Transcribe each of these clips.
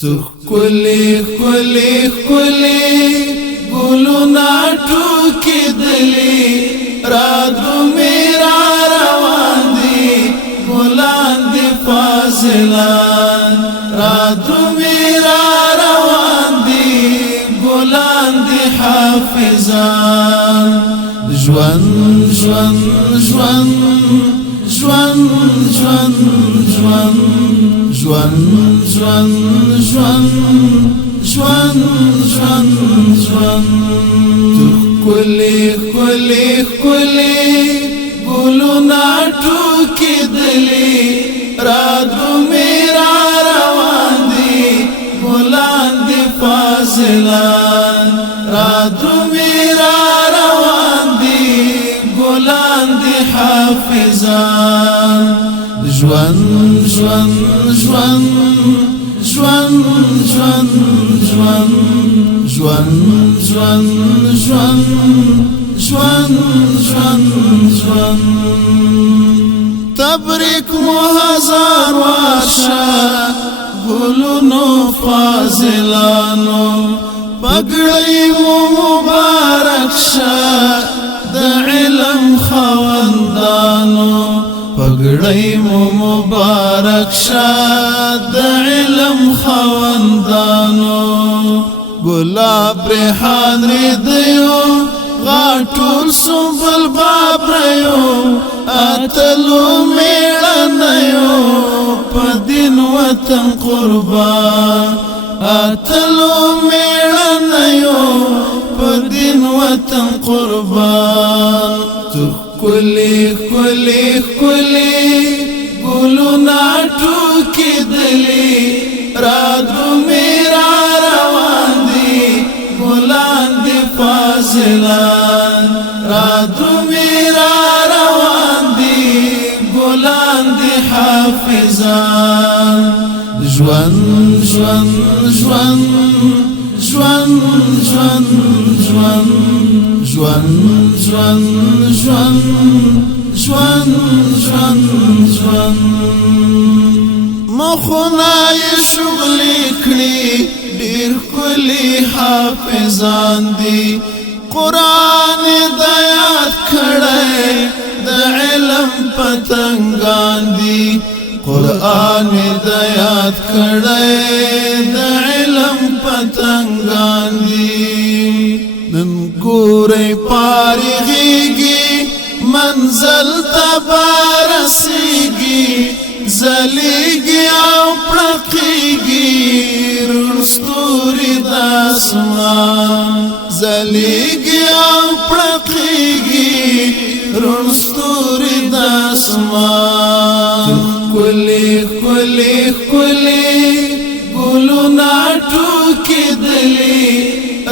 کلی کلی کلی گلونا ټوکی دلی رادو میرا روان دی ګلان دی فاضلان رادو میرا روان دی ګلان دی حافظان ژوند ژوند ژوند ژوند ژوند ژوند ژوند ژوند ژوند ژوند ژوند ژوند کلی کلی کلی ګلونا ټوکی دلی رادو میرا روان دی ګلان دی فاضلان رادو میرا روان دی ګلان دی حافظان ژوند ژوند ژوند ژوند ژوند ژوند ژوند ژوند ژوند ژوند ژوند ژوند تبریک مو هزار واشه ګلونو فاضلانو پګړی مو مبارک شه د علم خوندانو پګړی مو مبارک شه د علم خوندانو ګلاب ریحان ریدیو غاټول سنبل بابریو اتلو میړنیو په دین وطن قربان اتلو میړنیو په دین وطن قربان کلی کلی کلی ګلونا ټوکی دلی رادو میرا روان دی ګلان دی فاضلان رادو میرا روان دی ګلان دی حافظان ژوند ژوند ژوند ژوند ژوند ژوند ژوند ژوند ژوند ژوند ژوند مخونه شغلی کړي ډېر کلی حافظان دي قرآن د یاد کړي د علم پتنګان دي قرآن د یاد کړي د علم پتنګان دي نن ګورې پارېږي منزل ته برسېږي زلیږي او پړقېږي روڼ ستوري د اسمان زلیږي او پړقېږي روڼ ستوري د اسمان کلی کلی کلی ګلونا ټوکی دلی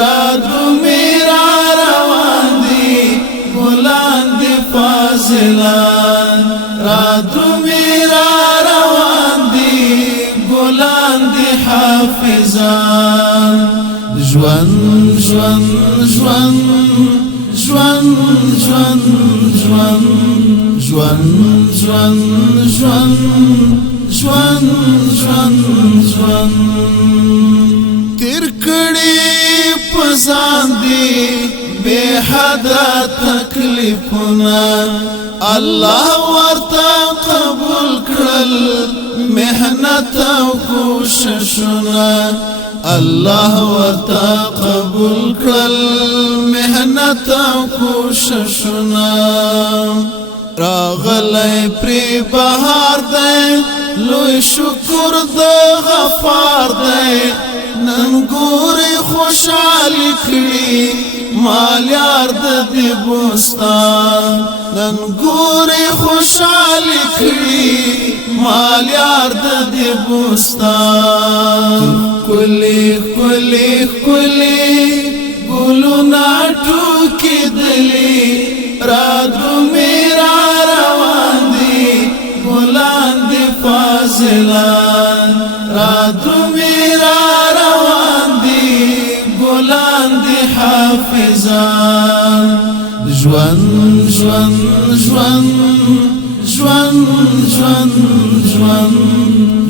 رادو میرا روان دی ګلان دی فاضلان رادو میرا روان دی ګلان دی حافظان ژوند ژوند ژوند ژوند ژوند ژوند ژوند ژوند ژوند ژوند ژوند تیر کړي پسان دی بے حد تکلیفنا الله ورته قبول کړل محنت او کوششونه الله ورته قبول کړل محنت او کوششونه راغلی پری بهار دی لوی شکر د غفار دی نن ګوري خوشالي کړي مالیار د دې بوستان نن ګوري خوشالي کړي مالیار د دې بوستان کلی کلی کلی ګلونا ټوکی دلی رادو میرا روان دی ګلان دی فاضلان رادو میرا روان دی ګلان دی حافظان ژوند ژوند ژوند ژوند ژوند ژوند